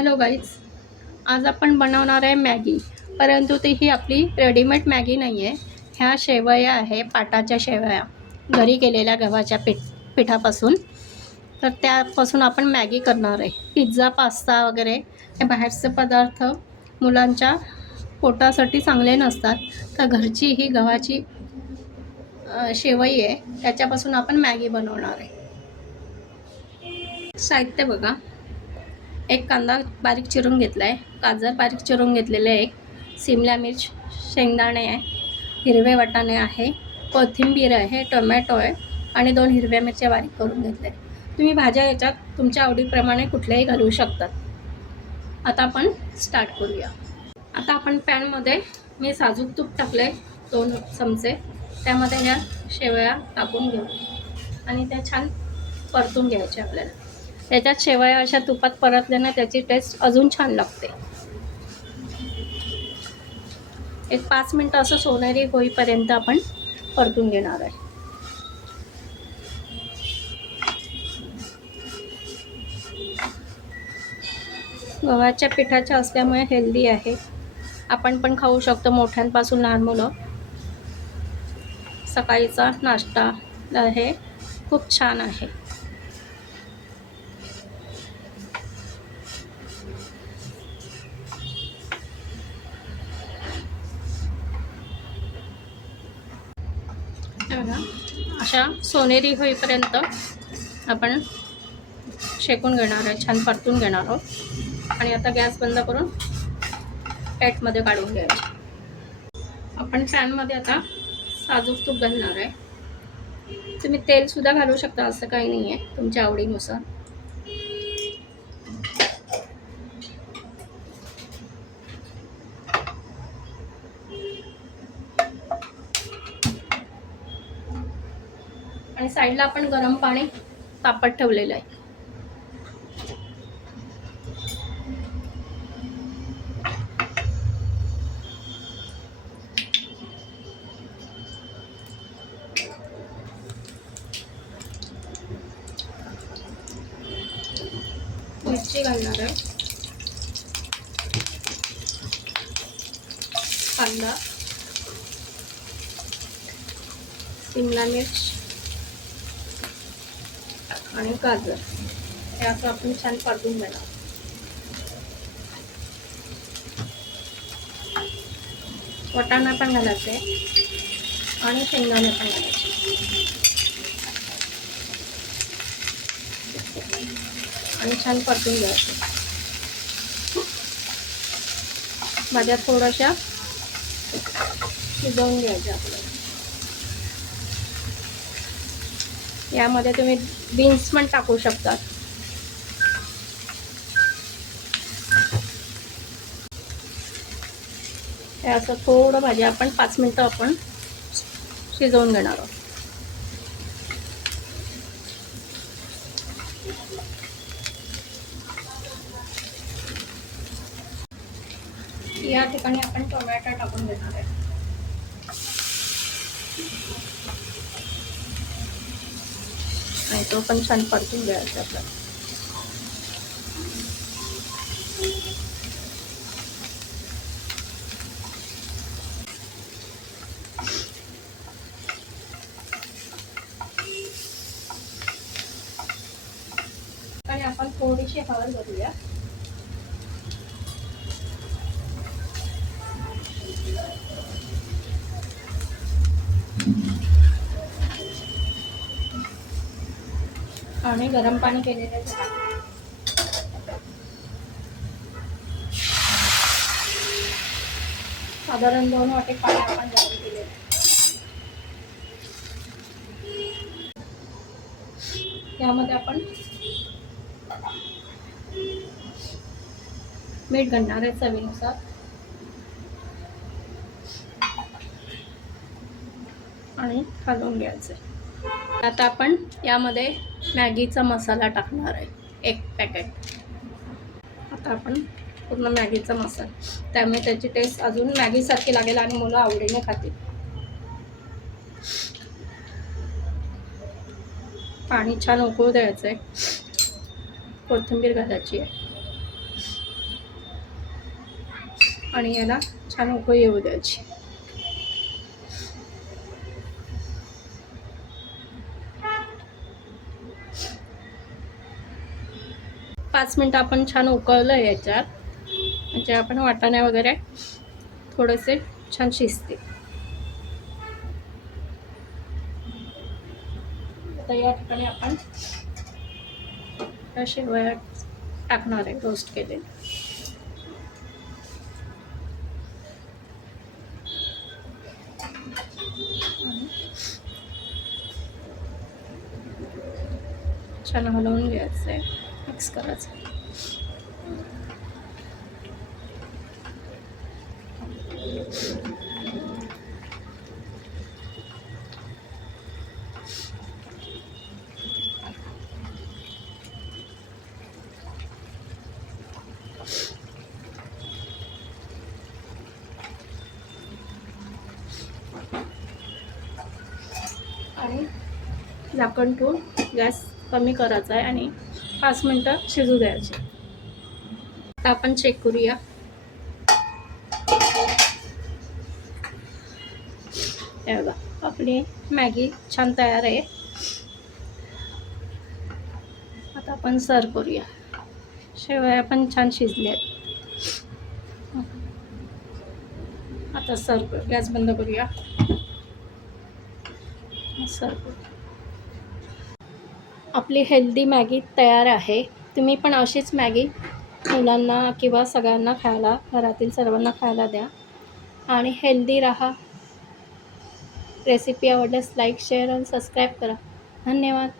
Hello guys, आज आपण बनवणार आहे मॅगी. परंतु ती ही आपली रेडीमेड मॅगी नाही आहे. ह्या शेवया आहे, पाटाच्या शेवया, घरी केलेल्या गव्हाच्या पिठापासून. तर त्यापासून आपण मॅगी करणार आहे. पिझ्झा, पास्ता वगैरे हे बाहेरचे पदार्थ मुलांच्या पोटासाठी चांगले नसतात. तर घरची ही गव्हाची शेवई आहे, त्याच्यापासून आपण मॅगी बनवणार आहे. साहित्य बघा. एक कांदा बारीक चिरून घेतला आहे, गाजर बारीक चिरून घेतलेले आहे, एक शिमला मिर्च, शेंगदाणे आहे, हिरवे वाटाणे आहे, कोथिंबीर आहे, टोमॅटो आहे आणि 2 हिरव्या मिरच्या बारीक करून घेतल्या. तुम्ही भाज्या याच्यात तुमच्या आवडीप्रमाणे कुठल्याही घालू शकतात. आता आपण स्टार्ट करूया. आता आपण पॅनमध्ये मी साजूक तूप टाकलं आहे 2 चमचे. त्यामध्ये ह्या शेवया टाकून घेऊ आणि त्या छान परतून घ्यायच्या आपल्याला. त्याच्यात शेवया अशा तुपात परतल्यानं त्याची टेस्ट अजून छान लागते. एक 5 मिनटं असं सोनेरी होईपर्यंत आपण परतून घेणार आहे. गव्हाच्या पिठाच्या असल्यामुळे हेल्दी आहे. आपण पण खाऊ शकतो, मोठ्यांपासून लहान मुलं. सकाळीचा नाश्ता आहे, खूप छान आहे. अशा सोनेरी होईपर्यंत आपण शेकून घेणार आहे, छान परतून घेणार आहोत. आणि आता गॅस बंद करून प्लेटमध्ये काढून घ्यायचे. आपण पॅनमध्ये आता साजूक तूप घालणार आहे. तुम्ही तेलसुद्धा घालू शकता, असं काही नाही आहे, तुमच्या आवडीनुसार. आणि साईडला आपण गरम पाणी तापत ठेवलेलं आहे. मिरची घालणार आहे, कांदा, शिमला मिर्च आणि गाजर हे असं आपण छान परतून घेणार. वाटाणा पण घालायचे आणि शेंगदाणे पण घालायचे आणि छान परतून घ्यायचे. भाज्या थोड्याशा शिजवून घ्यायच्या आपल्याला. यामध्ये तुम्ही बीन्स पण टाकू शकता. हे असं थोडं भाजी आपण 5 मिनटं आपण शिजवून घेणार आहोत. या ठिकाणी आपण टोमॅटो टाकून घेणार आहे. आणि तो पण छान परतून घ्यायचा आपल्याला. आणि आपण थोडीशी हळद घालूया. आणि गरम पाणी केलेलं साधारण 2 वाटी पाणी आपण गरम केलेलं. यामध्ये आपण मीठ घालणार आहे चवीनुसार. आणि हलवून घ्यायचं. आता आपण यामध्ये मॅगीचा मसाला टाकणार आहे, 1 पॅकेट. आता आपण पूर्ण मॅगीचा मसाला, त्यामुळे त्याची टेस्ट अजून मॅगीसारखी लागेल आणि मुलं आवडीने खातील. पाणी छान उकळू द्यायचं आहे. कोथिंबीर घालायची आहे. आणि याला छान उकळी येऊ द्यायची. पाच मिनटं आपण छान उकळलं याच्यात, म्हणजे आपण वाटाणे वगैरे थोडेसे छान शिजते. आता या ठिकाणी आपण शेवया टाकणार आहे रोस्ट केलेले. छान हलवून घ्यायचं आहे, मिक्स करायचं. आणि झाकण ठेवून गॅस कमी करायचा आहे आणि 5 मिनटं शिजू द्यायचे. आता आपण चेक करूया. हे बघा, आपली मॅगी छान तयार आहे. आता आपण सर्व करूया. शेवया पण छान शिजले आहेत. आता सर्व करू. गॅस बंद करूया. सर्व. आपली हेल्दी मॅगी तयार आहे. तुम्ही पण अशीच मॅगी मुलांना किंवा सगळ्यांना खायला, घरातील सर्वांना खायला द्या आणि हेल्दी राहा. रेसिपी आवडल्यास लाईक, शेअर आणि सबस्क्राईब करा. धन्यवाद.